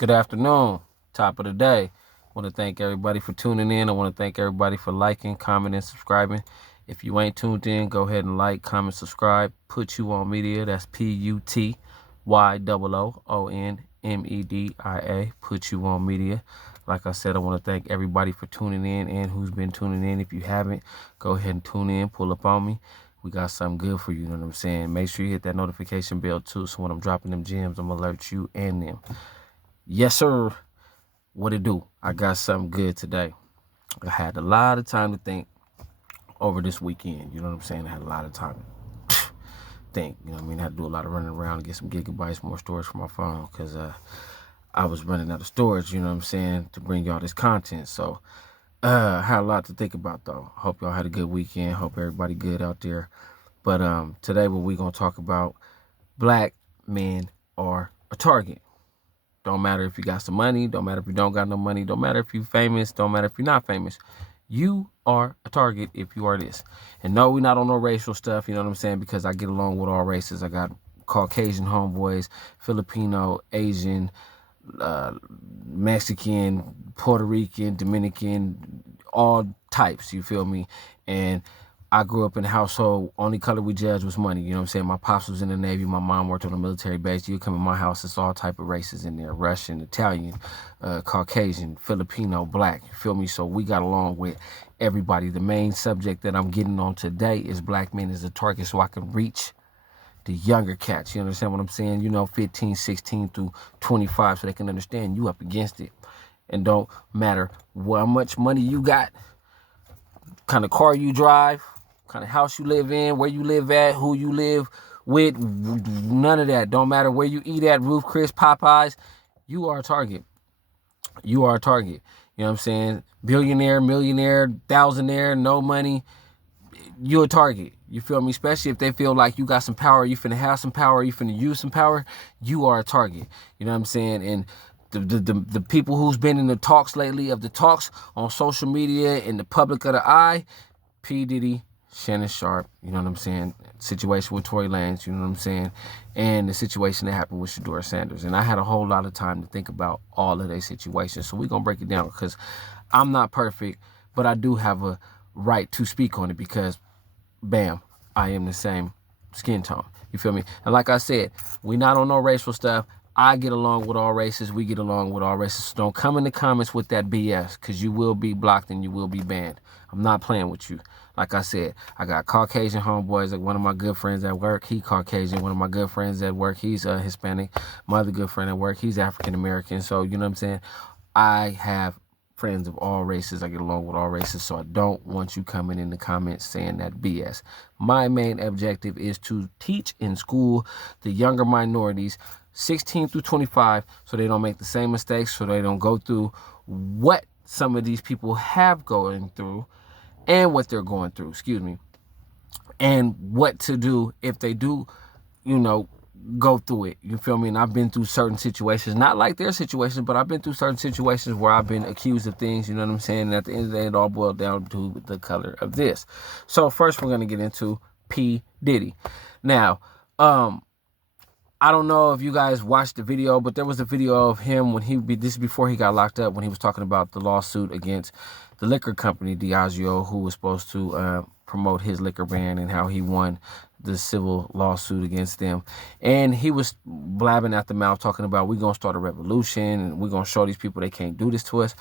Good afternoon, top of the day. I want to thank everybody for tuning in. I want to thank everybody for liking, commenting, subscribing. If you ain't tuned in, go ahead and like, comment, subscribe. Put You On Media. That's PUTYOOONMEDIA. Put You On Media. Like I said, I want to thank everybody for tuning in and who's been tuning in. If you haven't, go ahead and tune in. Pull up on me. We got something good for you, you know what I'm saying? Make sure you hit that notification bell too, so when I'm dropping them gems, I'm going to alert you and them. Yes, sir. What it do? I got something good today. I had a lot of time to think over this weekend. You know what I'm saying? I had a lot of time to think. You know what I mean? I had to do a lot of running around and get some gigabytes, more storage for my phone because I was running out of storage, you know what I'm saying, to bring y'all this content. So I had a lot to think about, though. Hope y'all had a good weekend. Hope everybody good out there. But today what we going to talk about, black men are a target. Don't matter if you got some money. Don't matter if you don't got no money. Don't matter if you famous. Don't matter if you're not famous. You are a target if you are this. And no, we're not on no racial stuff, you know what I'm saying, because I get along with all races. I got Caucasian homeboys, Filipino, Asian, Mexican, Puerto Rican, Dominican, all types, you feel me? And I grew up in a household, only color we judged was money. You know what I'm saying? My pops was in the Navy. My mom worked on a military base. You come in my house, it's all type of races in there. Russian, Italian, Caucasian, Filipino, black. You feel me? So we got along with everybody. The main subject that I'm getting on today is black men as a target so I can reach the younger cats. You understand what I'm saying? 15, 16 through 25 so they can understand you up against it. And don't matter how much money you got, kind of car you drive, kind of house you live in, where you live at, who you live with, none of that. Don't matter where you eat at, Roof Chris, Popeyes, you are a target. You are a target. You know what I'm saying? Billionaire, millionaire, thousandaire, no money, you're a target. You feel me? Especially if they feel like you got some power, you finna have some power, you finna use some power, you are a target. You know what I'm saying? And the people who's been in the talks lately of the talks on social media in the public of the eye, P. Diddy, Shannon Sharpe, you know what I'm saying? Situation with Tory Lanez, you know what I'm saying? And the situation that happened with Shador Sanders. And I had a whole lot of time to think about all of their situations. So we're going to break it down because I'm not perfect, but I do have a right to speak on it because, bam, I am the same skin tone. You feel me? And like I said, we not on no racial stuff. I get along with all races. We get along with all races. So don't come in the comments with that BS because you will be blocked and you will be banned. I'm not playing with you. Like I said, I got Caucasian homeboys. Like one of my good friends at work, he Caucasian. One of my good friends at work, he's Hispanic. My other good friend at work, he's African American. So, you know what I'm saying? I have friends of all races. I get along with all races. So I don't want you coming in the comments saying that BS. My main objective is to teach in school the younger minorities 16 through 25 so they don't make the same mistakes, so they don't go through what some of these people have going through and what they're going through, and what to do if they do, go through it. You feel me? And I've been through certain situations, not like their situations, but I've been through certain situations where I've been accused of things, you know what I'm saying? And at the end of the day, it all boiled down to the color of this. So first we're going to get into P. Diddy. Now, I don't know if you guys watched the video, but there was a video of him when this is before he got locked up, when he was talking about the lawsuit against the liquor company, Diageo, who was supposed to promote his liquor ban and how he won the civil lawsuit against them. And he was blabbing at the mouth talking about, we're going to start a revolution and we're going to show these people they can't do this to us.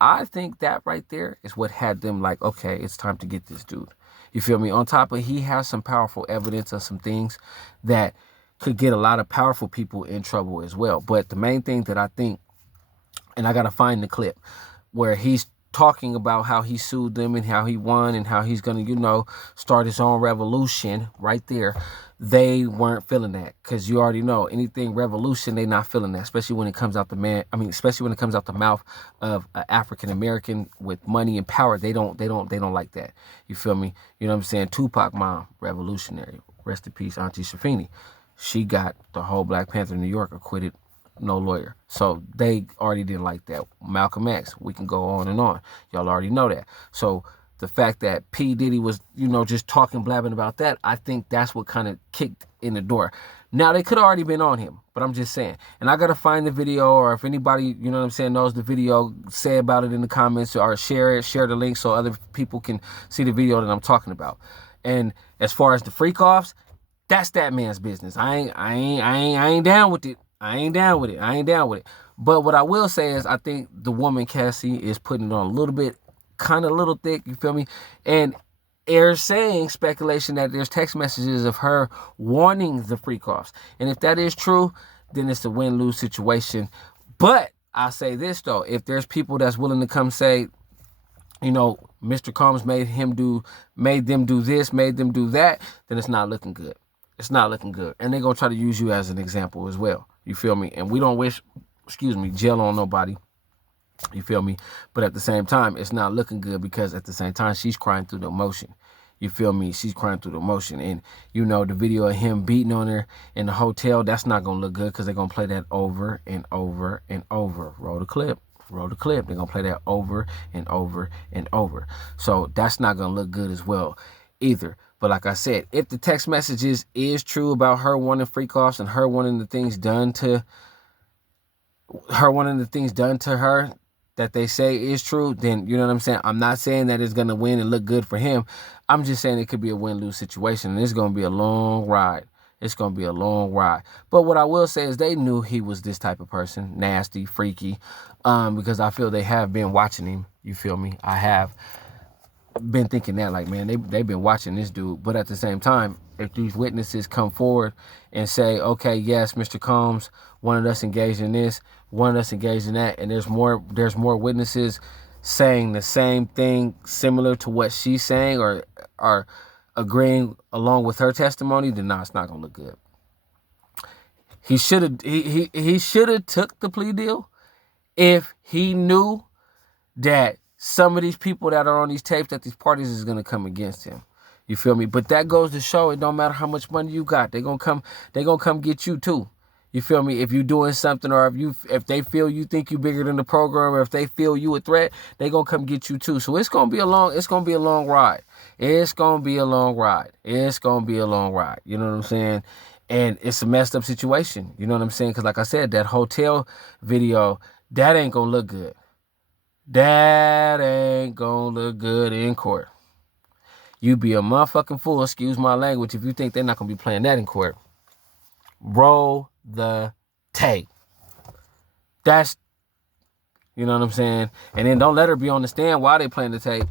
I think that right there is what had them like, okay, it's time to get this dude. You feel me? On top of, he has some powerful evidence of some things that could get a lot of powerful people in trouble as well. But the main thing that I think, and I got to find the clip where he's talking about how he sued them and how he won and how he's going to, start his own revolution right there. They weren't feeling that because you already know anything revolution, they not feeling that, especially when it comes out especially when it comes out the mouth of an African American with money and power. They don't like that. You feel me? You know what I'm saying? Tupac mom, revolutionary. Rest in peace, Auntie Shafini. She got the whole Black Panther in New York acquitted, no lawyer. So they already didn't like that. Malcolm X, we can go on and on. Y'all already know that. So the fact that P. Diddy was, just talking, blabbing about that, I think that's what kind of kicked in the door. Now, they could have already been on him, but I'm just saying. And I got to find the video, or if anybody, you know what I'm saying, knows the video, say about it in the comments, or share the link so other people can see the video that I'm talking about. And as far as the freak offs, that's that man's business. I ain't down with it. I ain't down with it. But what I will say is I think the woman, Cassie, is putting it on a little bit, kind of a little thick, you feel me? And there's speculation that there's text messages of her wanting the freak offs. And if that is true, then it's a win-lose situation. But I'll say this, though. If there's people that's willing to come say, you know, Mr. Combs made them do this, made them do that, then it's not looking good. It's not looking good. And they're going to try to use you as an example as well. You feel me? And we don't wish, jail on nobody. You feel me? But at the same time, it's not looking good because at the same time, she's crying through the emotion. You feel me? She's crying through the emotion. And, you know, the video of him beating on her in the hotel, that's not going to look good because they're going to play that over and over and over. Roll the clip. They're going to play that over and over and over. So that's not going to look good as well either. But like I said, if the text messages is true about her wanting freak offs and her wanting the things done to her, that they say is true, then you know what I'm saying? I'm not saying that it's going to win and look good for him. I'm just saying it could be a win-lose situation, and it's going to be a long ride. It's going to be a long ride. But what I will say is they knew he was this type of person, nasty, freaky, because I feel they have been watching him. You feel me? I have been thinking that, like, man, they've been watching this dude. But at the same time, if these witnesses come forward and say, okay, yes, Mr. Combs wanted us engaged in this, wanted us engaged in that, and there's more witnesses saying the same thing similar to what she's saying or are agreeing along with her testimony, then no, it's not gonna look good. He should have took the plea deal if he knew that some of these people that are on these tapes at these parties is gonna come against him. You feel me? But that goes to show it don't matter how much money you got. They're gonna come get you too. You feel me? If you're doing something, or if they feel you think you bigger than the program, or if they feel you a threat, they gonna come get you too. So it's gonna be a long ride. It's gonna be a long ride. You know what I'm saying? And it's a messed up situation. You know what I'm saying? Because like I said, that hotel video, that ain't gonna look good. That ain't gonna look good in court. You be a motherfucking fool, excuse my language, if you think they're not gonna be playing that in court. Roll the tape. That's, you know what I'm saying? And then don't let her be on the stand while they playing the tape.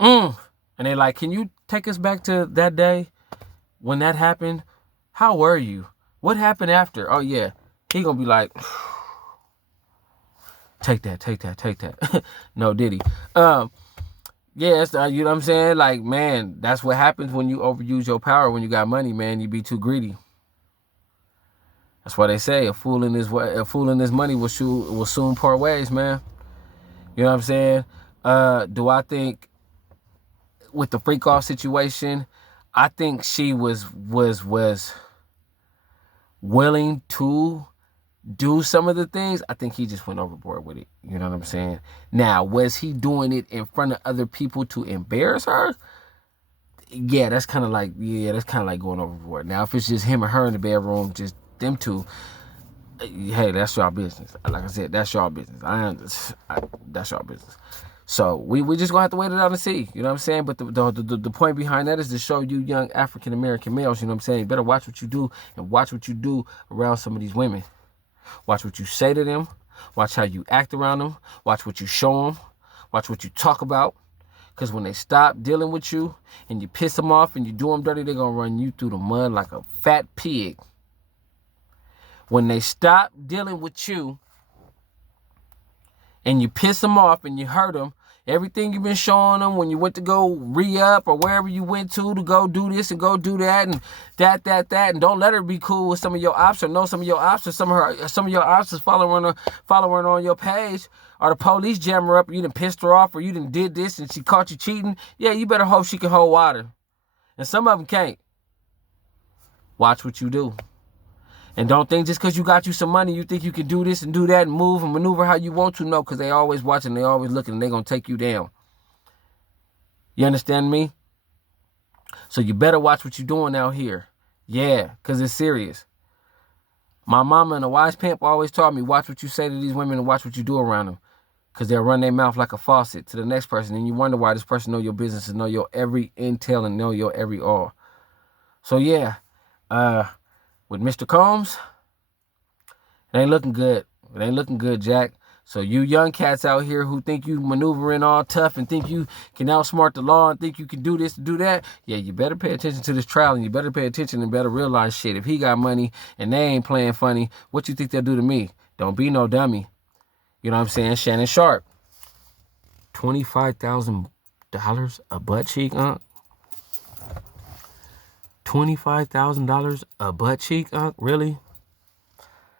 And they like, can you take us back to that day when that happened? How were you? What happened after? Oh yeah. He gonna be like, take that. No, Diddy. Yes, you know what I'm saying? Like, man, that's what happens when you overuse your power. When you got money, man, you be too greedy. That's why they say a fool in his money will soon part ways, man. You know what I'm saying? Do I think with the freak off situation, I think she was willing to do some of the things. I think he just went overboard with it. You know what I'm saying? Now, was he doing it in front of other people to embarrass her? Yeah, that's kind of like going overboard. Now, if it's just him and her in the bedroom, just them two, hey, that's y'all business. Like I said, that's y'all business. That's y'all business. So we just gonna have to wait it out and see. You know what I'm saying? But the point behind that is to show you young African American males, you know what I'm saying? You better watch what you do, and watch what you do around some of these women. Watch what you say to them. Watch how you act around them. Watch what you show them. Watch what you talk about. Because when they stop dealing with you and you piss them off and you do them dirty, they're going to run you through the mud like a fat pig. When they stop dealing with you and you piss them off and you hurt them, everything you've been showing them when you went to go re-up or wherever you went to go do this and go do that and that, and don't let her be cool with some of your ops or know some of your ops or some of your ops is following on your page, or the police jam her up or you done pissed her off or you done did this and she caught you cheating. Yeah, you better hope she can hold water. And some of them can't. Watch what you do. And don't think just because you got you some money, you think you can do this and do that and move and maneuver how you want to. No, because they always watching, they always looking, and they going to take you down. You understand me? So you better watch what you're doing out here. Yeah, because it's serious. My mama and a wise pimp always taught me, watch what you say to these women and watch what you do around them. Because they'll run their mouth like a faucet to the next person. And you wonder why this person know your business and know your every intel and know your every all. So yeah, with Mr. Combs, it ain't looking good. It ain't looking good, Jack. So you young cats out here who think you maneuvering all tough and think you can outsmart the law and think you can do this, do that, yeah, you better pay attention to this trial and you better pay attention and better realize shit. If he got money and they ain't playing funny, what you think they'll do to me? Don't be no dummy. You know what I'm saying? Shannon Sharpe. $25,000 a butt cheek, $25,000 a butt cheek, Really?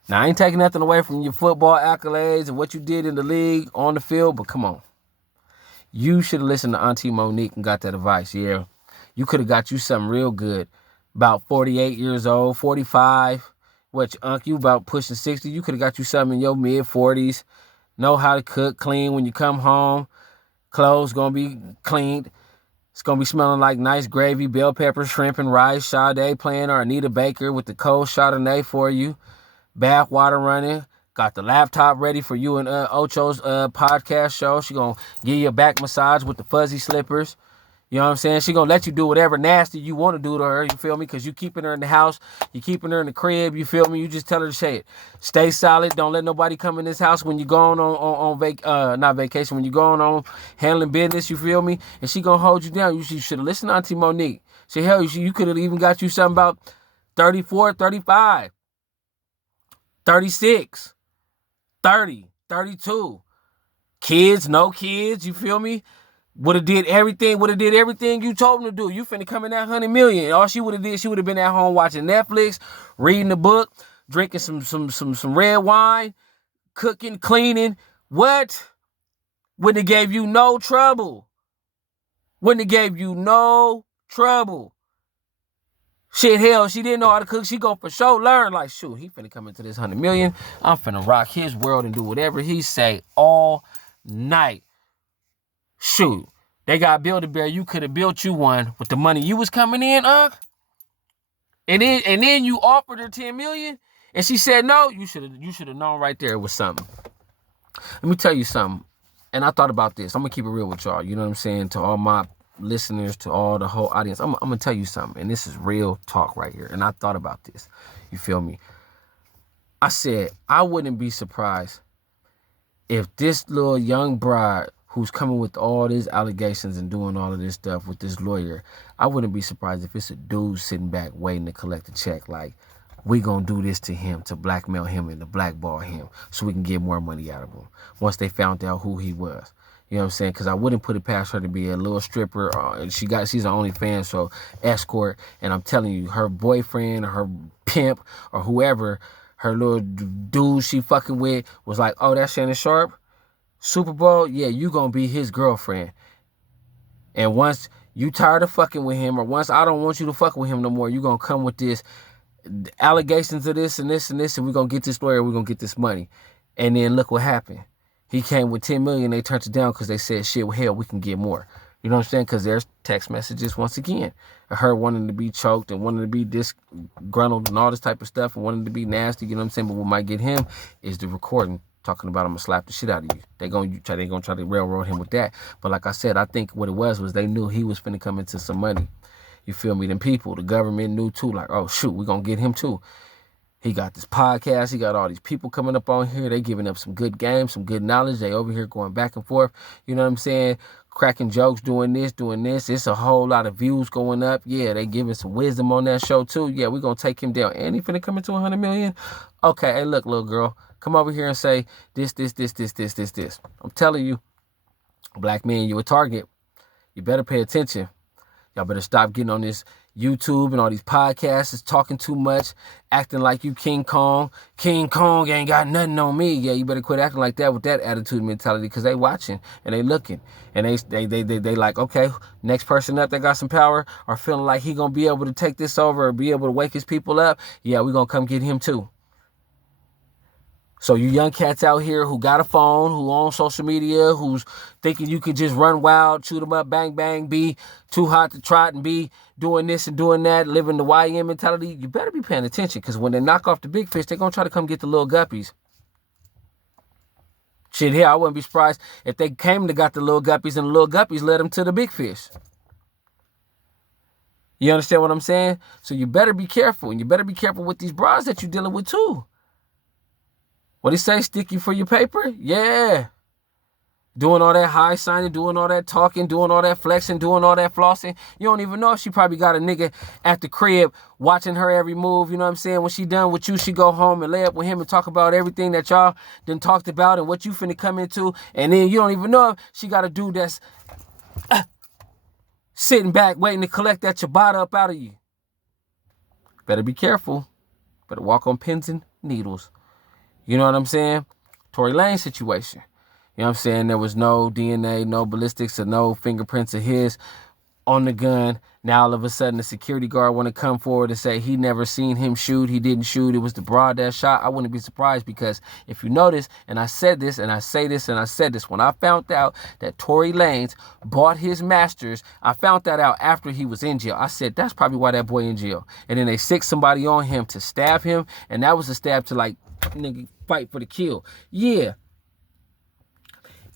Now, I ain't taking nothing away from your football accolades and what you did in the league, on the field, but come on. You should have listened to Auntie Monique and got that advice, yeah. You could have got you something real good. About 48 years old, 45. What, you about pushing 60. You could have got you something in your mid-40s. Know how to cook, clean when you come home. Clothes going to be cleaned. It's going to be smelling like nice gravy, bell peppers, shrimp, and rice. Sade playing or Anita Baker with the cold Chardonnay for you. Bath water running. Got the laptop ready for you and Ocho's podcast show. She going to give you a back massage with the fuzzy slippers. You know what I'm saying? She going to let you do whatever nasty you want to do to her. You feel me? Because you keeping her in the house. You keeping her in the crib. You feel me? You just tell her to say it. Stay solid. Don't let nobody come in this house when you're going not vacation, when you're going on handling business. You feel me? And she going to hold you down. You should have listened to Auntie Monique. She, hell, you could have even got you something about 34, 35. 36, 30, 32. Kids, no kids, you feel me? Would have did everything you told them to do. You finna come in that 100 million. All she would have did, she would have been at home watching Netflix, reading a book, drinking some red wine, cooking, cleaning. What? Wouldn't have gave you no trouble. Wouldn't have gave you no trouble. Shit, hell, she didn't know how to cook. She go for sure learn. Like, shoot, he finna come into this 100 million. I'm finna rock his world and do whatever he say all night. Shoot, they got Build-A-Bear. You could have built you one with the money you was coming in, And then you offered her 10 million, and she said no. You should have known right there it was something. Let me tell you something. And I thought about this. I'm gonna keep it real with y'all. You know what I'm saying? To all my listeners, to all the whole audience, I'm gonna tell you something, and this is real talk right here. And I thought about this. You feel me? I said I wouldn't be surprised if this little young bride who's coming with all these allegations and doing all of this stuff with this lawyer, I wouldn't be surprised if it's a dude sitting back waiting to collect a check. Like, we gonna do this to him to blackmail him and to blackball him so we can get more money out of him once they found out who he was. You know what I'm saying? Because I wouldn't put it past her to be a little stripper. She's an OnlyFans, so escort. And I'm telling you, her boyfriend or her pimp or whoever, her little dude she fucking with was like, oh, that's Shannon Sharpe? Super Bowl? Yeah, you gonna be his girlfriend. And once you tired of fucking with him, or once I don't want you to fuck with him no more, you gonna come with this allegations of this and this and this, and we're gonna get this lawyer, we're gonna get this money. And then look what happened. He came with 10 million, they turned it down because they said, shit, well, hell, we can get more. You know what I'm saying? Because there's text messages once again. Her wanting to be choked and wanting to be disgruntled and all this type of stuff and wanting to be nasty, you know what I'm saying? But what might get him is the recording talking about I'm gonna slap the shit out of you. They gonna try to railroad him with that. But like I said, I think what it was they knew he was finna come into some money. You feel me? Them people, the government knew too, like, oh shoot, we gonna get him too. He got this podcast. He got all these people coming up on here. They giving up some good games, some good knowledge. They over here going back and forth. You know what I'm saying? Cracking jokes, doing this. It's a whole lot of views going up. Yeah, they giving some wisdom on that show too. Yeah, we going to take him down. And he finna come into 100 million? Okay, hey, look, little girl. Come over here and say this. I'm telling you, black man, you a target. You better pay attention. Y'all better stop getting on this YouTube and all these podcasts, is talking too much, acting like you King Kong. King Kong ain't got nothing on me. Yeah, you better quit acting like that with that attitude mentality, because they watching and they looking. And they like, okay, next person up that got some power or feeling like he gonna be able to take this over or be able to wake his people up. Yeah, we gonna come get him too. So you young cats out here who got a phone, who on social media, who's thinking you could just run wild, shoot them up, bang, bang, be too hot to trot and be doing this and doing that, living the YM mentality, you better be paying attention, because when they knock off the big fish, they're going to try to come get the little guppies. Shit, here, I wouldn't be surprised if they came to got the little guppies and the little guppies led them to the big fish. You understand what I'm saying? So you better be careful, and you better be careful with these bras that you're dealing with too. What he say, sticky for your paper? Yeah. Doing all that high signing, doing all that talking, doing all that flexing, doing all that flossing. You don't even know if she probably got a nigga at the crib watching her every move. You know what I'm saying? When she done with you, she go home and lay up with him and talk about everything that y'all done talked about and what you finna come into. And then you don't even know if she got a dude that's sitting back waiting to collect that ciabatta up out of you. Better be careful. Better walk on pins and needles. You know what I'm saying? Tory Lanez situation. You know what I'm saying? There was no DNA, no ballistics, or no fingerprints of his on the gun. Now all of a sudden the security guard want to come forward and say he never seen him shoot. He didn't shoot. It was the broad that shot. I wouldn't be surprised, because if you notice, and I said this, and I say this, and I said this, when I found out that Tory Lanez bought his masters, I found that out after he was in jail. I said, that's probably why that boy in jail. And then they sick somebody on him to stab him, and that was a stab to, like, nigga, fight for the kill. Yeah.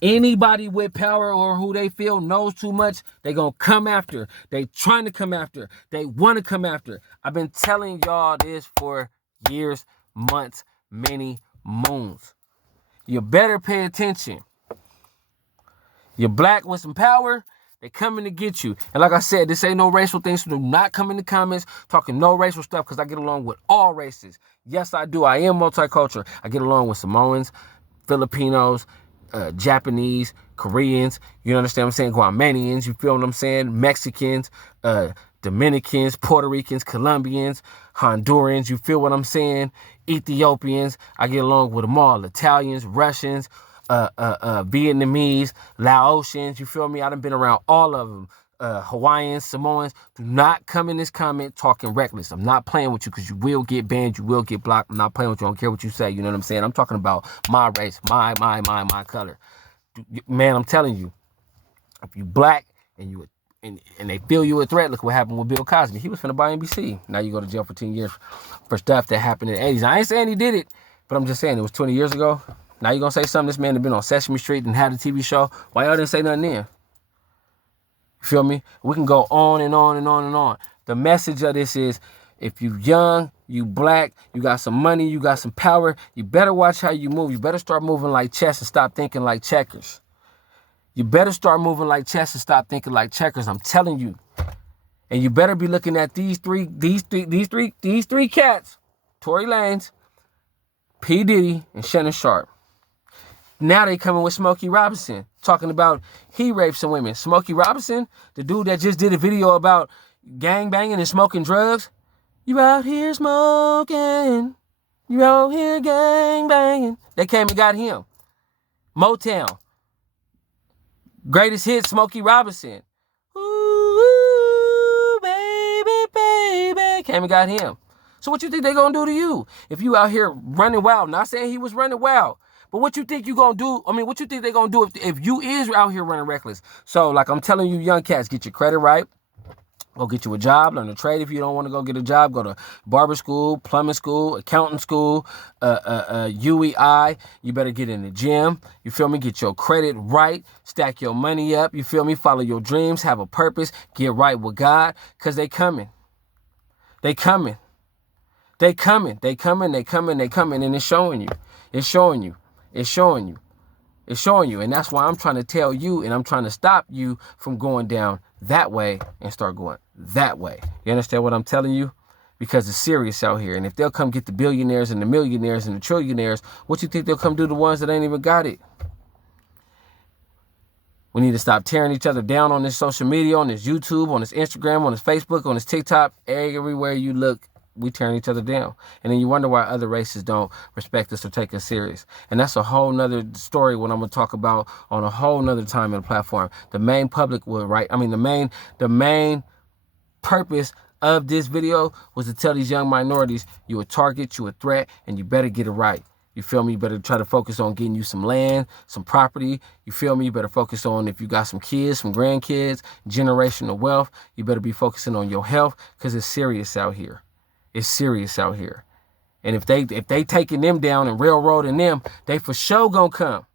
Anybody with power or who they feel knows too much, they gonna come after. They trying to come after. They want to come after. I've been telling y'all this for years, months, many moons. You better pay attention. You're black with some power, they coming to get you. And like I said, this ain't no racial thing, so do not come in the comments talking no racial stuff, because I get along with all races. Yes, I do. I am multicultural. I get along with Samoans, Filipinos, Japanese, Koreans, you understand what I'm saying? Guamanians, you feel what I'm saying? Mexicans, Dominicans, Puerto Ricans, Colombians, Hondurans, you feel what I'm saying? Ethiopians, I get along with them all. Italians, Russians, Vietnamese, Laotians, you feel me? I done been around all of them. Hawaiians, Samoans. Do not come in this comment talking reckless. I'm not playing with you, because you will get banned, you will get blocked. I'm not playing with you. I don't care what you say. You know what I'm saying? I'm talking about my race, my color. Man, I'm telling you, if you black and you and they feel you a threat, look what happened with Bill Cosby. He was finna buy NBC. Now you go to jail for 10 years for stuff that happened in the 80s. I ain't saying he did it, but I'm just saying it was 20 years ago. Now you gonna say something? This man had been on Sesame Street and had a TV show. Why y'all didn't say nothing then? You feel me? We can go on and on and on and on. The message of this is, if you young, you black, you got some money, you got some power, you better watch how you move. You better start moving like chess and stop thinking like checkers. You better start moving like chess and stop thinking like checkers. I'm telling you. And you better be looking at these three cats: Tory Lanez, P. Diddy, and Shannon Sharpe. Now they coming with Smokey Robinson, talking about he raped some women. Smokey Robinson, the dude that just did a video about gang banging and smoking drugs. You out here smoking. You out here gang banging. They came and got him. Motown. Greatest hit, Smokey Robinson. Ooh, baby, baby. Came and got him. So what you think they gonna do to you? If you out here running wild. Not saying he was running wild. But what you think you gonna do? I mean, what you think they gonna do if you is out here running reckless? So, like I'm telling you, young cats, get your credit right. Go get you a job, learn a trade. If you don't want to go get a job, go to barber school, plumbing school, accountant school, UEI. You better get in the gym. You feel me? Get your credit right. Stack your money up. You feel me? Follow your dreams. Have a purpose. Get right with God, because they coming. They coming. They coming. They coming. They coming. They coming. And it's showing you. It's showing you. It's showing you. It's showing you. And that's why I'm trying to tell you, and I'm trying to stop you from going down that way and start going that way. You understand what I'm telling you? Because it's serious out here. And if they'll come get the billionaires and the millionaires and the trillionaires, what you think they'll come do to the ones that ain't even got it? We need to stop tearing each other down on this social media, on this YouTube, on this Instagram, on this Facebook, on this TikTok. Everywhere you look, we tearing each other down. And then you wonder why other races don't respect us or take us serious. And that's a whole nother story, what I'm going to talk about on a whole nother time in the platform. The main public will, right? I mean, the main purpose of this video was to tell these young minorities, you a target, you a threat, and you better get it right. You feel me? You better try to focus on getting you some land, some property. You feel me? You better focus on if you got some kids, some grandkids, generational wealth. You better be focusing on your health because it's serious out here. It's serious out here. And if they taking them down and railroading them, they for sure gonna come.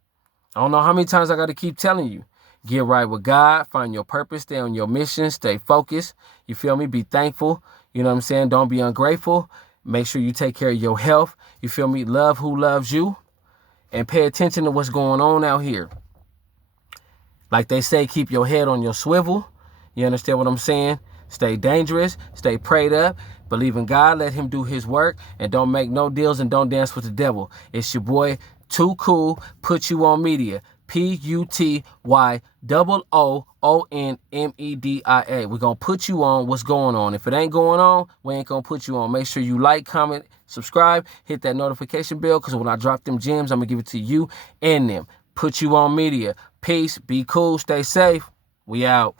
I don't know how many times I got to keep telling you. Get right with God, find your purpose, stay on your mission, stay focused. You feel me? Be thankful. You know what I'm saying? Don't be ungrateful. Make sure you take care of your health. You feel me? Love who loves you. And pay attention to what's going on out here. Like they say, keep your head on your swivel. You understand what I'm saying? Stay dangerous. Stay prayed up. Believe in God. Let him do his work. And don't make no deals and don't dance with the devil. It's your boy, Too Cool, Put You On Media. PUTYOONMEDIA. We're going to put you on what's going on. If it ain't going on, we ain't going to put you on. Make sure you like, comment, subscribe, hit that notification bell because when I drop them gems, I'm going to give it to you and them. Put You On Media. Peace. Be cool. Stay safe. We out.